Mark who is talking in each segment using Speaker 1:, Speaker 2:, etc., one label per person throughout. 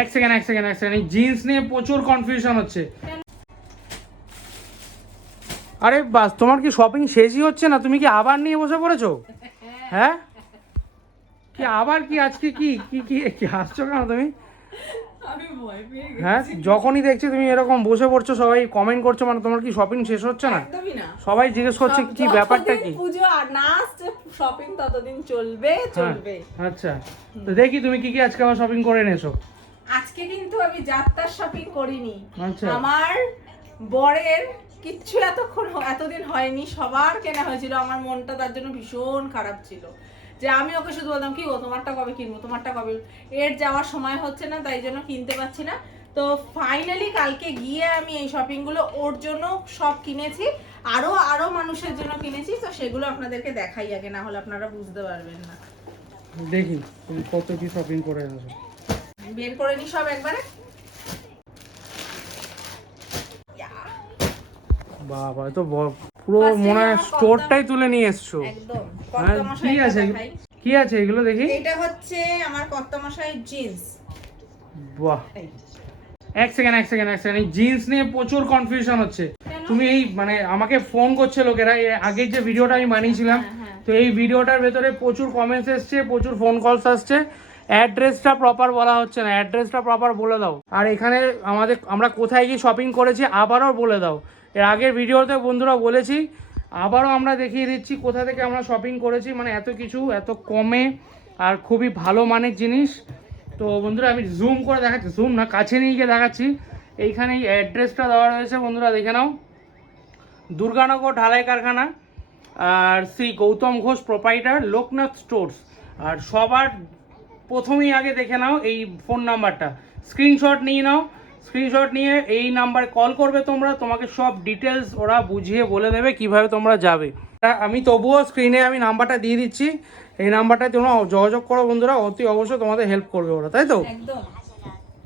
Speaker 1: এক সেকেন্ড এক সেকেন্ড এক সেকেন্ড জিন্স নিয়ে প্রচুর কনফিউশন হচ্ছে। আরে বাস তোমার কি শপিং শেষই হচ্ছে না? তুমি কি আবার নিয়ে বসে পড়েছো? হ্যাঁ? কি আবার কি? আজকে কি? কি কি কি হাসছো কেন তুমি? হ্যাঁ যখনই দেখছি তুমি এরকম বসে পড়ছো সবাই কমেন্ট করছ মানে তোমার কি শপিং শেষ হচ্ছে না? সবাই জিজ্ঞেস করছে কি ব্যাপারটা কি?
Speaker 2: পুজো আর শপিং ততদিন চলবে চলবে।
Speaker 1: হ্যাঁ, আচ্ছা। তো দেখি তুমি কি কি আজকে আবার শপিং করে এনেছো?
Speaker 2: আজকে কিন্তু আমি যাত্রার শপিং করিনি।
Speaker 1: আচ্ছা।
Speaker 2: আমার বরের কিচ্ছু এতক্ষণ এতদিন হয়নি সবার কেনা হয়েছিল আমার মনটা তার জন্য ভীষণ খারাপ ছিল। যে আমি ওকে শুধু বলতাম কি ও তোমারটা কবে কিনবো তোমারটা কবে? এর যাওয়ার সময় হচ্ছে না তাই জন্য কিনতে পারছি না। তো ফাইনালি কালকে গিয়ে আমি এই শপিংগুলো ওর জন্য সব কিনেছি আরও আরও মানুষের জন্য কিনেছি তো সেগুলো আপনাদেরকে দেখাই আগে না হলে আপনারা বুঝতে পারবেন না।
Speaker 1: দেখি কত কি শপিং করে এনেছো।
Speaker 2: বের করে নি সব একবারে।
Speaker 1: বাবা তো পুরো মনে হয় স্টোরটাই তুলে নিয়ে এসছো।
Speaker 2: একদম
Speaker 1: হ্যাঁ, কি আছে? কি আছে এগুলো দেখি?
Speaker 2: এটা হচ্ছে আমার কর্তামশাইয়ের জিন্স
Speaker 1: বাহ। এক সেকেন্ড এক সেকেন্ড এক সেকেন্ড এই জিন্স নিয়ে প্রচুর কনফিউশন হচ্ছে। তুমি এই মানে আমাকে ফোন করছে লোকেরা এর আগের যে ভিডিওটা আমি বানিয়েছিলাম
Speaker 2: হ্যাঁ, হ্যাঁ।
Speaker 1: তো এই ভিডিওটার ভেতরে প্রচুর কমেন্টস এসছে প্রচুর ফোন কলস আসছে। অ্যাড্রেসটা প্রপার বলা হচ্ছে না। অ্যাড্রেসটা প্রপার বলে দাও। আর এখানে আমাদের, আমরা কোথায় গিয়ে শপিং করেছি আবারও বলে দাও। এর আগের ভিডিওতে বন্ধুরা বলেছি, আবারও আমরা দেখিয়ে দিচ্ছি কোথা থেকে আমরা শপিং করেছি মানে এত কিছু, এত কমে আর খুবই ভালো মানের জিনিস। তো বন্ধুরা, আমি জুম করে দেখাচ্ছি। জুম না, কাছে নিয়ে গিয়ে দেখাচ্ছি। এইখানে এই অ্যাড্রেসটা দেওয়া রয়েছে, বন্ধুরা দেখে নাও। দুর্গানগর ঢালাই কারখানা আর শ্রী গৌতম ঘোষ প্রোপাইটার লোকনাথ স্টোর্স আর সবার প্রথমেই আগে দেখে নাও এই ফোন নাম্বারটা। স্ক্রিনশট নিয়ে নাও। স্ক্রিনশট নিয়ে এই নাম্বারে কল করবে তোমরা তোমাকে সব ডিটেলস ওরা বুঝিয়ে বলে দেবে কীভাবে তোমরা যাবে। আমি তবুও স্ক্রিনে আমি নাম্বারটা দিয়ে দিচ্ছি। এই নাম্বারটায় তোমরা যোগাযোগ করো বন্ধুরা অতি অবশ্যই তোমাদের হেল্প করবে ওরা তাই তো?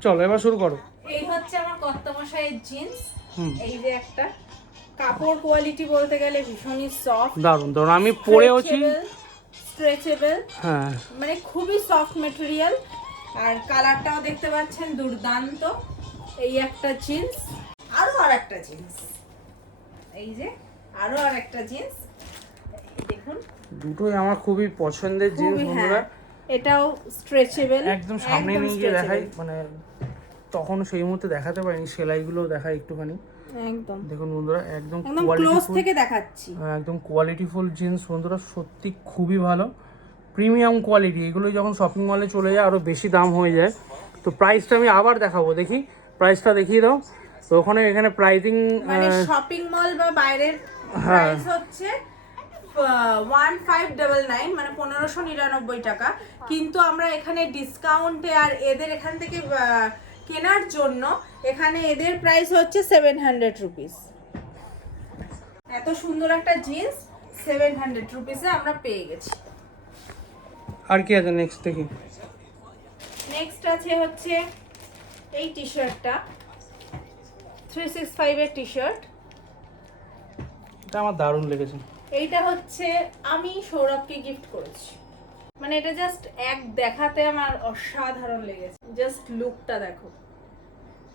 Speaker 1: চলো এবার শুরু করো।
Speaker 2: এই হচ্ছে আমার কর্তামশাইয়ের জিন্স এই যে একটা। কাপড় কোয়ালিটি বলতে গেলে ভীষণই সফট
Speaker 1: দারুণ দারুণ। আমি পরেওছি।
Speaker 2: স্ট্রেচেবল।
Speaker 1: হ্যাঁ।
Speaker 2: মানে খুবই সফট মেটেরিয়াল আর কালারটাও দেখতে পাচ্ছেন দুর্দান্ত। এই একটা জিন্স আরও আর একটা জিন্স এই যে আরও আর একটা জিন্স দেখুন।
Speaker 1: দুটোই আমার খুবই পছন্দের জিনিস
Speaker 2: খুবই
Speaker 1: বন্ধুরা।
Speaker 2: হ্যাঁ এটাও স্ট্রেচেবল
Speaker 1: একদম সামনে নিয়ে গিয়ে দেখাই মানে তখন সেই মুহূর্তে দেখাতে পারিনি সেলাইগুলো দেখাই একটুখানি।
Speaker 2: একদম।
Speaker 1: দেখুন বন্ধুরা একদম
Speaker 2: ক্লোজ থেকে দেখাচ্ছি।
Speaker 1: একদম কোয়ালিটিফুল জিন্স বন্ধুরা সত্যি খুবই ভালো। প্রিমিয়াম কোয়ালিটি এগুলো যখন শপিং মলে চলে যায় আরও বেশি দাম হয়ে যায়। তো প্রাইসটা আমি আবার দেখাবো দেখি। প্রাইসটা দেখিয়ে দাও। তো ওখানে এখানে প্রাইসিং
Speaker 2: মানে শপিং মল বা বাইরের
Speaker 1: হ্যাঁ।
Speaker 2: প্রাইস হচ্ছে ওয়ান ফাইভ ডাবল নাইন মানে পনেরোশো নিরানব্বই টাকা। কিন্তু আমরা এখানে ডিসকাউন্টে আর এদের এখান থেকে কেনার জন্য এখানে এদের প্রাইস হচ্ছে সেভেন হান্ড্রেড রুপিস এত সুন্দর একটা জিন্স সেভেন হান্ড্রেড রুপিসে আমরা পেয়ে গেছি।
Speaker 1: আর কি আছে নেক্সট দেখি।
Speaker 2: নেক্সট আছে হচ্ছে এই টি শার্টটা থ্রি সিক্স ফাইভের টি শার্ট
Speaker 1: এটা আমার দারুণ লেগেছে।
Speaker 2: এইটা হচ্ছে আমি সৌরভকে গিফট করেছি। মানে এটা জাস্ট এক দেখাতে আমার অসাধারণ লেগেছে। জাস্ট লুকটা দেখো।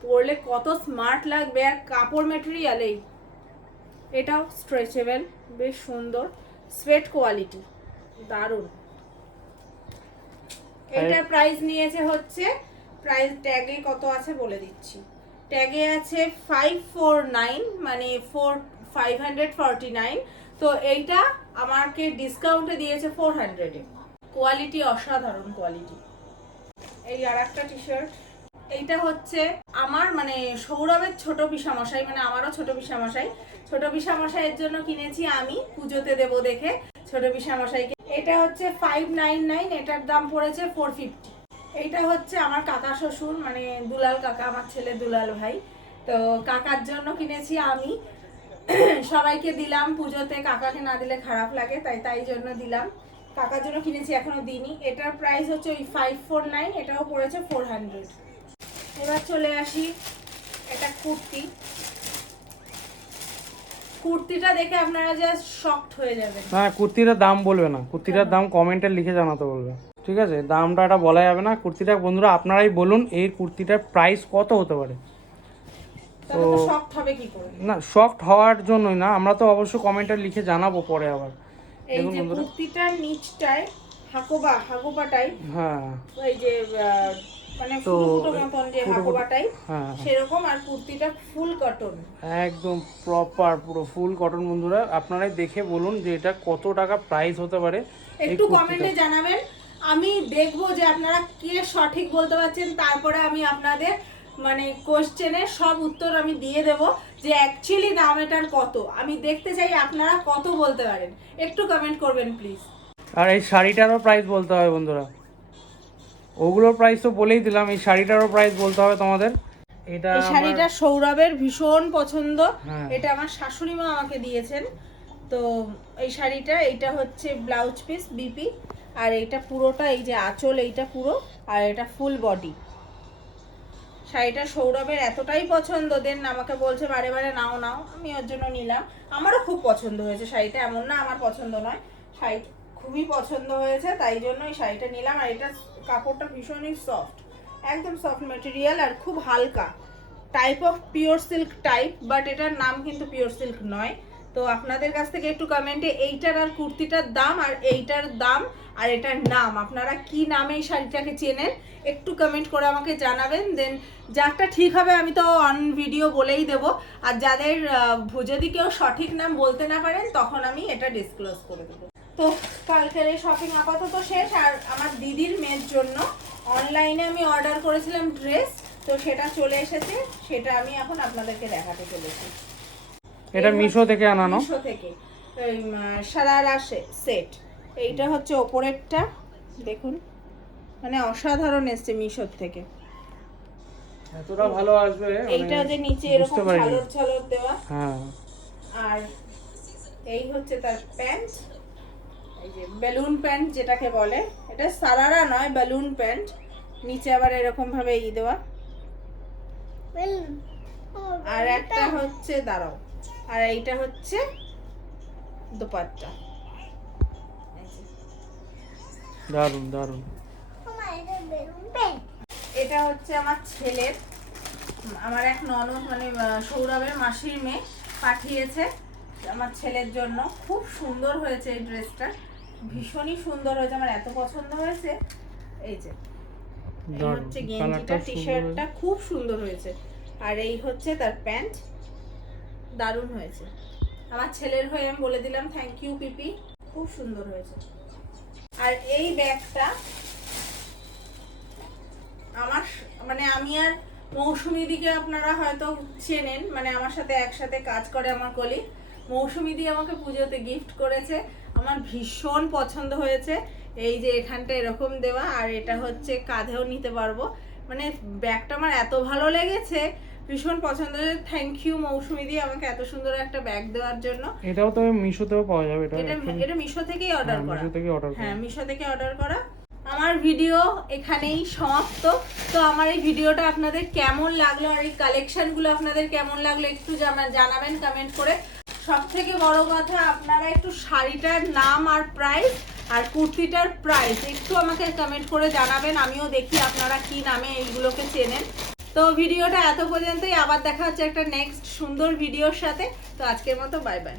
Speaker 2: পরলে কত স্মার্ট লাগবে আর কাপড় মেটেরিয়াল এই। এটাও স্ট্রেচেবল বেশ সুন্দর। সোয়েট কোয়ালিটি দারুণ। এটার প্রাইস নিয়েছে হচ্ছে প্রাইস ট্যাগে কত আছে বলে দিচ্ছি। ট্যাগে আছে ফাইভ ফোর নাইন মানে four five hundred forty nine তো এইটা আমাকে ডিসকাউন্টে দিয়েছে ফোর হান্ড্রেডে কোয়ালিটি অসাধারণ কোয়ালিটি এই আর একটা টি শার্ট এইটা হচ্ছে আমার মানে সৌরভের ছোট পিসামশাই মানে আমারও ছোট পিসামশাই। ছোট পিসামশাইয়ের জন্য কিনেছি আমি, পুজোতে দেবো দেখে ছোট পিসামশাইকে। এটা হচ্ছে ফাইভ নাইন নাইন এটার দাম পড়েছে ফোর ফিফটি এইটা হচ্ছে আমার কাকা শ্বশুর মানে দুলাল কাকা, আমার ছেলে দুলাল ভাই। তো কাকার জন্য কিনেছি আমি। সবাইকে দিলাম পুজোতে, কাকাকে না দিলে খারাপ লাগে, তাই তাই জন্য দিলাম। কাকার জন্য কিনেছি এখনও দিইনি। এটার প্রাইস হচ্ছে ওই ফাইভ ফোর নাইন এটাও পড়েছে ফোর হান্ড্রেড এবার চলে আসি এটা কুর্তি। কুর্তিটা দেখে আপনারা জাস্ট শকড হয়ে যাবেন।
Speaker 1: হ্যাঁ কুর্তিটার দাম বলবে না। কুর্তিটার দাম কমেন্টে লিখে জানাতে বলবে। ঠিক আছে? দামটা এটা বলা যাবে না। কুর্তিটা বন্ধুরা আপনারাই বলুন এই কুর্তিটার প্রাইস কত হতে পারে।
Speaker 2: তো শক্ত হবে কি করে?
Speaker 1: না সফট হওয়ার জন্যই না আমরা তো অবশ্যই কমেন্টে লিখে জানাব পরে আবার।
Speaker 2: এই যে কুর্তিটার নিচটায় হাকোবা হাকোবা টাইপ
Speaker 1: হ্যাঁ।
Speaker 2: এই যে মানে ফুটো মতন যে
Speaker 1: হ্যাঁ।
Speaker 2: সেরকম আর কুর্তিটা ফুল কটন।
Speaker 1: একদম প্রপার পুরো ফুল কটন বন্ধুরা। আপনারাই দেখে বলুন যে এটা কত টাকা প্রাইস হতে পারে
Speaker 2: একটু। কমেন্টে জানাবেন। আমি দেখব যে আপনারা কে সঠিক বলতে পারছেন তারপরে আমি আপনাদের মানে কোশ্চেনের সব উত্তর আমি দিয়ে দেব যে অ্যাকচুয়ালি দাম এটার কত? আমি দেখতে চাই আপনারা কত বলতে পারেন। একটু কমেন্ট করবেন প্লিজ
Speaker 1: আর এই শাড়িটারও প্রাইস বলতে হবে বন্ধুরা। ওগুলোর প্রাইস তো বলেই দিলাম এই শাড়িটারও প্রাইস বলতে হবে তোমাদের। এটা
Speaker 2: এই শাড়িটা সৌরভের ভীষণ পছন্দ।
Speaker 1: হ্যাঁ।
Speaker 2: এটা আমার শাশুড়ি মা আমাকে দিয়েছেন। তো এই শাড়িটা এইটা হচ্ছে ব্লাউজ পিস বিপি আর এটা পুরোটা এই যে আঁচল এইটা পুরো। আর এটা ফুল বডি শাড়িটা সৌরভের এতটাই পছন্দ দেন আমাকে বলছে, বারে বারে নাও নাও। আমি ওর জন্য নিলাম। আমারও খুব পছন্দ হয়েছে শাড়িটা, এমন না আমার পছন্দ নয়। শাড়ি খুবই পছন্দ হয়েছে, তাই জন্য এই শাড়িটা নিলাম। আর এটা কাপড়টা ভীষণই সফট একদম সফট মেটেরিয়াল আর খুব হালকা। Type of pure silk type but এটার নাম কিন্তু পিওর সিল্ক নয়। তো আপনাদের কাছ থেকে একটু কমেন্টে এইটার আর কুর্তিটার দাম আর এইটার দাম আর এটার নাম। আপনারা কি নামে এই শাড়িটাকে চেনেন, একটু কমেন্ট করে আমাকে জানাবেন। দেন যারটা ঠিক হবে, আমি তো অন ভিডিও বলেই দেব। আর যাদের যদি কেউ সঠিক নাম বলতে না পারেন, তখন আমি এটা ডিসক্লোজ করে দেবো। তো কালকের এই শপিং আপাতত শেষ। আর আমার দিদির মেয়ের জন্য অনলাইনে আমি অর্ডার করেছিলাম ড্রেস তো সেটা চলে এসেছে, সেটা আমি এখন আপনাদেরকে দেখাতে চলেছি।
Speaker 1: এটা মিশো থেকে আনানো।
Speaker 2: মিশো থেকে। সারারা সেট। এইটা হচ্ছে ওপরেরটা দেখুন। মানে অসাধারণ এসছে মিশোর থেকে।
Speaker 1: এতটা ভালো আসবে মানে
Speaker 2: এইটা যে নিচে এরকম। ঝালর ঝালর দেওয়া।
Speaker 1: হ্যাঁ।
Speaker 2: আর এই হচ্ছে তার প্যান্ট। এই যে বেলুন প্যান্ট যেটাকে বলে। এটা সারারা নয় বেলুন প্যান্ট। নিচে আবার এরকম ভাবে ই দেওয়া। আর একটা হচ্ছে দাঁড়াও। আর এইটা হচ্ছে দোপাট্টা।
Speaker 1: দারুণ দারুণ।
Speaker 2: এটা হচ্ছে আমার ছেলের। আমার এক ননদ মানে সৌরভের মাসির মেয়ে পাঠিয়েছে আমার ছেলের জন্য। খুব সুন্দর হয়েছে এই ড্রেসটা। ভীষণই সুন্দর হয়েছে। আমার এত পছন্দ হয়েছে। এই যে হচ্ছে গেঞ্জিটা টি শার্টটা খুব সুন্দর হয়েছে। আর এই হচ্ছে তার প্যান্ট। দারুণ হয়েছে। আমার ছেলের হয়ে আমি বলে দিলাম থ্যাংক ইউ পিপি খুব সুন্দর হয়েছে। আর এই ব্যাগটা আমার মানে আমি আর মৌসুমি দিকে আপনারা হয়তো চেনেন মানে আমার সাথে একসাথে কাজ করে আমার কলি। মৌসুমি দি আমাকে পুজোতে গিফট করেছে। আমার ভীষণ পছন্দ হয়েছে। এই যে এখানটা এরকম দেওয়া, আর এটা হচ্ছে কাঁধেও নিতে পারব। মানে ব্যাগটা আমার এত ভালো লেগেছে। ভীষণ পছন্দ হয়েছে। থ্যাংক ইউ মৌসুমি দি আমাকে এত সুন্দর একটা ব্যাগ দেওয়ার জন্য।
Speaker 1: এটাও তো মিশোতেও পাওয়া যাবে এটা
Speaker 2: এটা মিশো থেকেই অর্ডার
Speaker 1: হ্যাঁ,
Speaker 2: করা।
Speaker 1: মিশো থেকে অর্ডার
Speaker 2: হ্যাঁ মিশো থেকে অর্ডার করা। আমার ভিডিও এখানেই সমাপ্ত। তো আমার এই ভিডিওটা আপনাদের কেমন লাগল আর এই কালেকশনগুলো আপনাদের কেমন লাগল একটু জানা- জানাবেন কমেন্ট করে। সব থেকে বড় কথা আপনারা একটু শাড়িটার নাম আর প্রাইস আর কুর্তিটার প্রাইস একটু আমাকে কমেন্ট করে জানাবেন। আমিও দেখি আপনারা কি নামে এইগুলোকে চেনেন। তো ভিডিওটা এত পর্যন্তই। আবার দেখা হচ্ছে একটা নেক্সট সুন্দর ভিডিওর সাথে। তো আজকের মতো বাই বাই